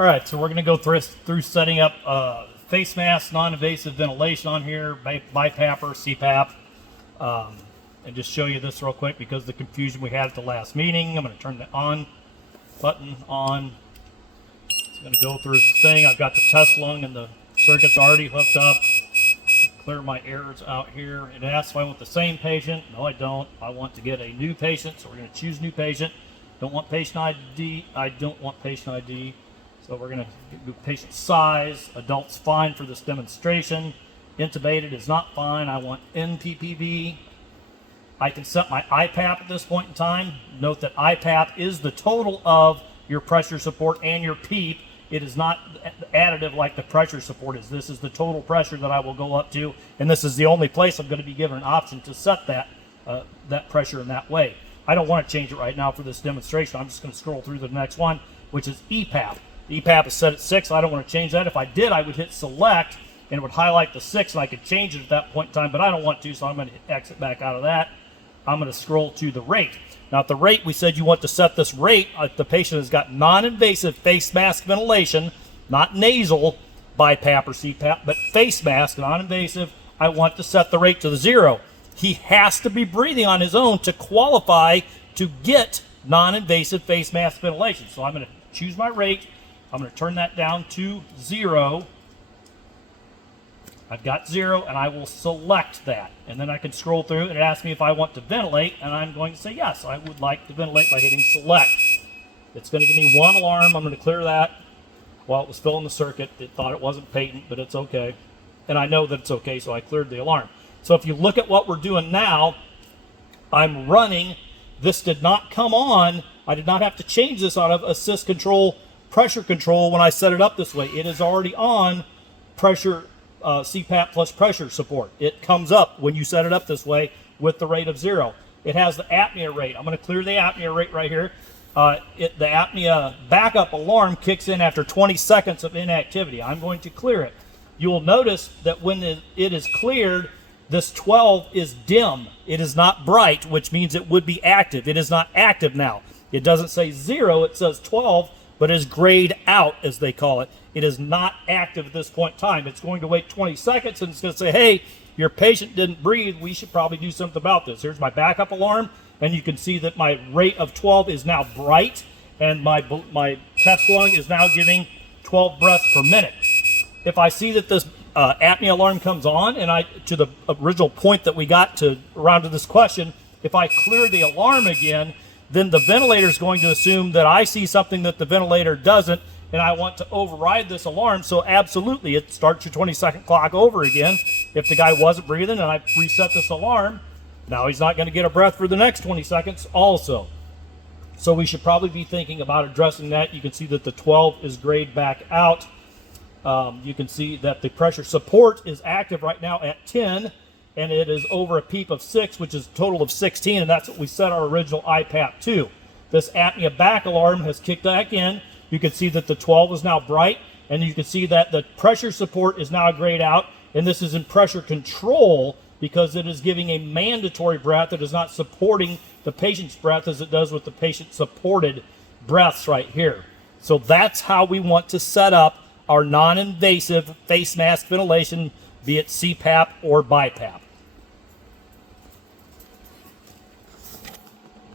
All right, so we're going to go through setting up face mask, non-invasive ventilation on here, BiPAP or CPAP, and just show you this real quick because of the confusion we had at the last meeting. I'm going to turn the on button on. It's going to go through its thing. I've got the test lung and the circuits already hooked up. Clear my errors out here. It asks if I want the same patient. No, I don't. I want to get a new patient, so we're going to choose new patient. Don't want patient ID. I don't want patient ID. So we're going to do patient size. Adults fine for this demonstration. Intubated is not fine. I want NPPV. I can set my IPAP at this point in time. Note that IPAP is the total of your pressure support and your PEEP. It is not additive like the pressure support is. This is the total pressure that I will go up to, and this is the only place I'm going to be given an option to set that pressure in that way. I don't want to change it right now for this demonstration. I'm just going to scroll through the next one, which is EPAP. The EPAP is set at 6. I don't want to change that. If I did, I would hit select, and it would highlight the 6, and I could change it at that point in time, but I don't want to, so I'm going to exit back out of that. I'm going to scroll to the rate. Now, at the rate, we said you want to set this rate if the patient has got non-invasive face mask ventilation, not nasal BiPAP or CPAP, but face mask, non-invasive. I want to set the rate to the 0. He has to be breathing on his own to qualify to get non-invasive face mask ventilation. So I'm going to choose my rate. I'm going to turn that down to 0. I've got 0, and I will select that. And then I can scroll through, and it asks me if I want to ventilate, and I'm going to say yes, I would like to ventilate by hitting select. It's going to give me one alarm. I'm going to clear that. While it was still in the circuit, it thought it wasn't patent, but it's okay. And I know that it's okay, so I cleared the alarm. So if you look at what we're doing now, I'm running. This did not come on. I did not have to change this out of assist control, pressure control when I set it up this way. It is already on pressure CPAP plus pressure support. It comes up when you set it up this way with the rate of 0. It has the apnea rate. I'm going to clear the apnea rate right here. The apnea backup alarm kicks in after 20 seconds of inactivity. I'm going to clear it. You will notice that when it is cleared, this 12 is dim. It is not bright, which means it would be active. It is not active now. It doesn't say 0, it says 12, but is grayed out, as they call it. It is not active at this point in time. It's going to wait 20 seconds, and it's going to say, hey, your patient didn't breathe. We should probably do something about this. Here's my backup alarm, and you can see that my rate of 12 is now bright, and my test lung is now giving 12 breaths per minute. If I see that this apnea alarm comes on, and to the original point that we got around to this question, if I clear the alarm again, then the ventilator is going to assume that I see something that the ventilator doesn't, and I want to override this alarm. So absolutely, it starts your 20-second clock over again. If the guy wasn't breathing and I reset this alarm, now he's not going to get a breath for the next 20 seconds also. So we should probably be thinking about addressing that. You can see that the 12 is grayed back out. You can see that the pressure support is active right now at 10, and it is over a PEEP of 6, which is a total of 16, and that's what we set our original IPAP to. This apnea back alarm has kicked back in. You can see that the 12 is now bright, and you can see that the pressure support is now grayed out, and this is in pressure control because it is giving a mandatory breath. It is not supporting the patient's breath as it does with the patient-supported breaths right here. So that's how we want to set up our non-invasive face mask ventilation, be it CPAP or BiPAP.